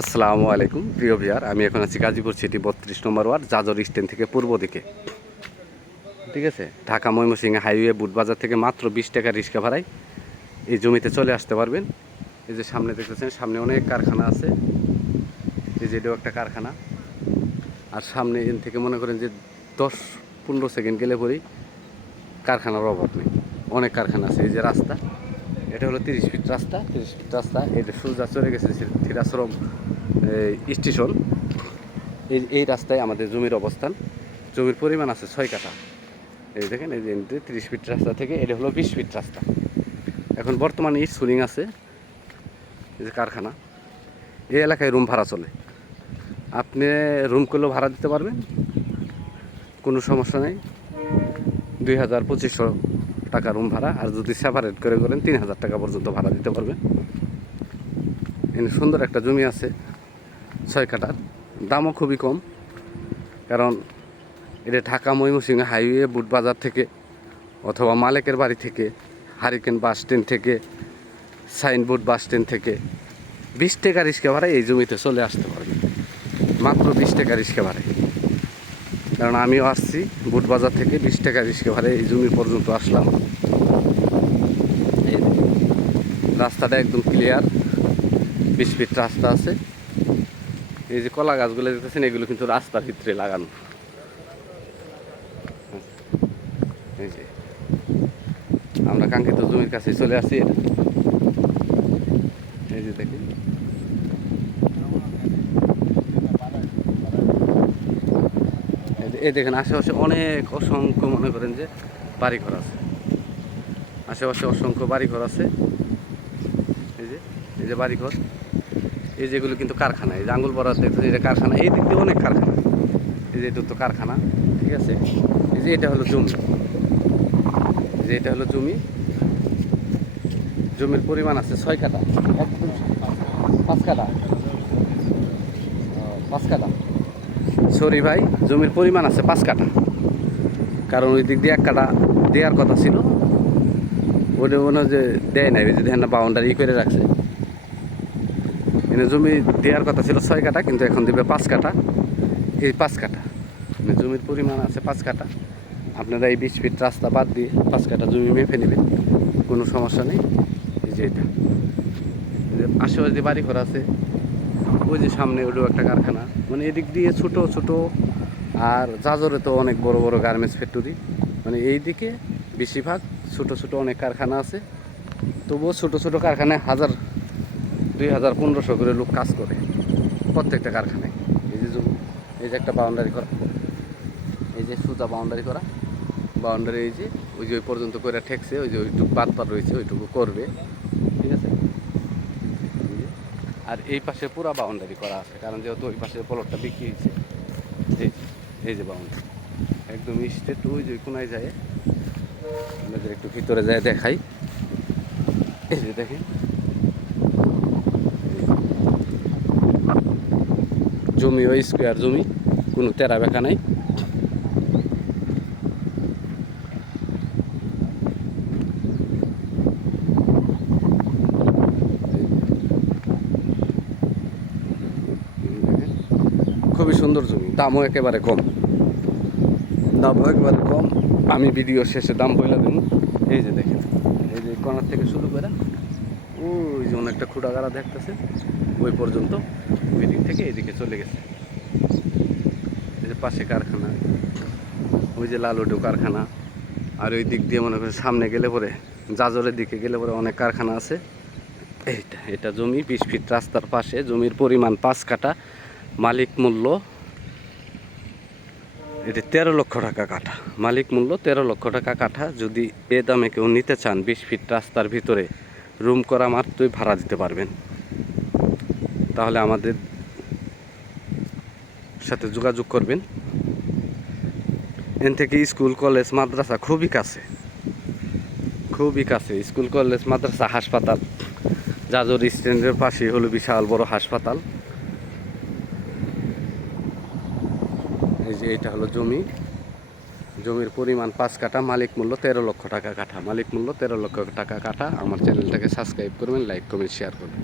আসসালামু আলাইকুম প্রিয় ভিউয়ার, আমি এখন আছি গাজীপুর সিটি 32 নম্বর ওয়ার্ড, জাজর স্ট্যান্ড থেকে পূর্ব দিকে। ঠিক আছে, ঢাকা ময়মনসিংহ হাইওয়ে বুটবাজার থেকে মাত্র 20 টাকা রিক্সা ভাড়ায় এই জমিতে চলে আসতে পারবেন। এই যে সামনে দেখতেছেন, সামনে অনেক কারখানা আছে। এই যে এটাও একটা কারখানা। আর সামনে এখান থেকে মনে করেন যে 10-15 সেকেন্ড গেলে পরেই কারখানার অভাব নেই, অনেক কারখানা আছে। এই যে রাস্তা, এটা হলো 30 ফিট রাস্তা। 30 ফিট রাস্তা, এটা সোজা চলে গেছে থিরাশ্রম স্টেশন। এই রাস্তায় আমাদের জমির অবস্থান। জমির পরিমাণ আছে 6 কাঠা। এই দেখেন, এই যে 30 ফিট রাস্তা থেকে এটা হলো 20 ফিট রাস্তা। এখন বর্তমানে ইট সুলিং আছে। এই যে কারখানা, এই এলাকায় রুম ভাড়া চলে। আপনি রুম করলেও ভাড়া দিতে পারবেন, কোনো সমস্যা নেই। 2000-2500 টাকা রুম ভাড়া। আর যদি সেপারেট করে করেন 3000 টাকা পর্যন্ত ভাড়া দিতে পারবেন। এখানে সুন্দর একটা জমি আছে 6 কাঠার, দামও খুবই কম। কারণ এটা ঢাকা ময়মনসিংহ হাইওয়ে বুটবাজার থেকে অথবা মালেকের বাড়ি থেকে, হারিকেন বাস স্ট্যান্ড থেকে, সাইনবোর্ড বাস স্ট্যান্ড থেকে 20 টাকা রিক্সা ভাড়ায় এই জমিতে চলে আসতে পারবেন। মাত্র 20 টাকা রিক্সা ভাড়ায়। কারণ আমিও আসছি বুটবাজার থেকে, 20 টাকা রিক্সা ভাড়ায় এই জমি পর্যন্ত আসলাম। এই রাস্তাটা একদম ক্লিয়ার, 20 ফিট রাস্তা আছে। এই যে কলা গাছগুলো দেখতেছেন, এগুলো কিন্তু রাস্তার ভিতরে লাগানো। এই যে আমরা কাঙ্ক্ষিত জমির কাছে চলে আসি। এই যে দেখেন, এই দেখেন আশেপাশে অনেক অসংখ্য মনে করেন যে বাড়িঘর আছে। আশেপাশে অসংখ্য বাড়িঘর আছে। এই যে বাড়িঘর, এই যেগুলো কিন্তু কারখানা। এই যে আঙুল বরাদ দেখতেছে, এটা কারখানা। এই দিক দিয়ে অনেক কারখানা। এই যে এটা তো কারখানা। ঠিক আছে, এই যে এটা হলো জমি। এই যে এটা হলো জমি। জমির পরিমাণ আছে 6 কাঠা, একদম 5 কাঠা। 5 কাঠা, সরি ভাই, জমির পরিমাণ আছে 5 কাঠা। কারণ ওই দিক দিয়ে 1 কাঠা দেওয়ার কথা ছিল, ওটা মনে হয় যে দেয় নাই। ওই যে দেখেন না, বাউন্ডারি করে রাখছে। এখানে জমি দেওয়ার কথা ছিল 6 কাঠা, কিন্তু এখন দেবে 5 কাঠা। এই 5 কাঠা মানে জমির পরিমাণ আছে 5 কাঠা। আপনারা এই 20 ফিট রাস্তা বাদ দিয়ে 5 কাঠা জমি মেপে নেবেন, কোনো সমস্যা নেই। এই যে এটা আশেপাশে যে বাড়ি ঘর আছে, ওই যে সামনে ওটাও একটা কারখানা। মানে এদিক দিয়ে ছোট ছোট, আর জাজরে তো অনেক বড় বড় গার্মেন্টস ফ্যাক্টরি। মানে এই দিকে বেশিরভাগ ছোট ছোট অনেক কারখানা আছে। তবুও ছোট ছোট কারখানায় 1000-2000-1500 করে লোক কাজ করে প্রত্যেকটা কারখানায়। এই যে জমি, এই যে একটা বাউন্ডারি করা, এই যে সোজা বাউন্ডারি করা। বাউন্ডারি এই যে ওই যে ওই পর্যন্ত করে ঠেকছে, ওই যে ওইটুকু বাদ রয়েছে, ওইটুকু করবে। ঠিক আছে, আর এই পাশে পুরো বাউন্ডারি করা আছে, কারণ যেহেতু ওই পাশের প্লটটা বিক্রি হয়েছে। এই যে বাউন্ডারি একদম স্ট্রেট, ওই যে কোনায় যায়। আমাদের একটু ভিতরে যায় দেখাই। এই যে দেখেন, জমি ওই স্কোয়ার জমি, কোনো তেরা বেঁকা নাই। খুবই সুন্দর জমি, দামও একেবারে কম। দামও একেবারে কম। আমি ভিডিও শেষে দাম বলে দেব। এই যে দেখেন, এই যে কর্নার থেকে শুরু করে ওই যে অনেকটা খুঁটা গাড়া দেখতেছে, ওই পর্যন্ত ওই দিক থেকে এদিকে চলে গেছে। এই যে পাশে কারখানা, ওই যে লালুডো কারখানা। আর ওই দিক দিয়ে মনে করেন সামনে গেলে পরে, জাজরের দিকে গেলে পরে অনেক কারখানা আছে। এটা জমি 20 ফিট রাস্তার পাশে, জমির পরিমাণ 5 কাঠা। মালিক মূল্য এটা 13 লক্ষ টাকা কাঠা। মালিক মূল্য 13 লক্ষ টাকা কাঠা। যদি এ দামে কেউ নিতে চান, 20 ফিট রাস্তার ভিতরে রুম করা মাত্রই ভাড়া দিতে পারবেন। তাহলে আমাদের সাথে যোগাযোগ করবেন। এখান থেকে স্কুল কলেজ মাদ্রাসা খুবই কাছে, খুবই কাছে। স্কুল কলেজ মাদ্রাসা, হাসপাতাল। জাজর স্ট্যান্ডের পাশেই হলো বিশাল বড় হাসপাতাল। এই যে এটা হলো জমি। জমির পরিমাণ 5 কাঠা, মালিক মূল্য 13 লক্ষ টাকা কাঠা। মালিক মূল্য 13 লক্ষ টাকা কাঠা। আমার চ্যানেলটাকে সাবস্ক্রাইব করবেন, লাইক করবেন, শেয়ার করবেন।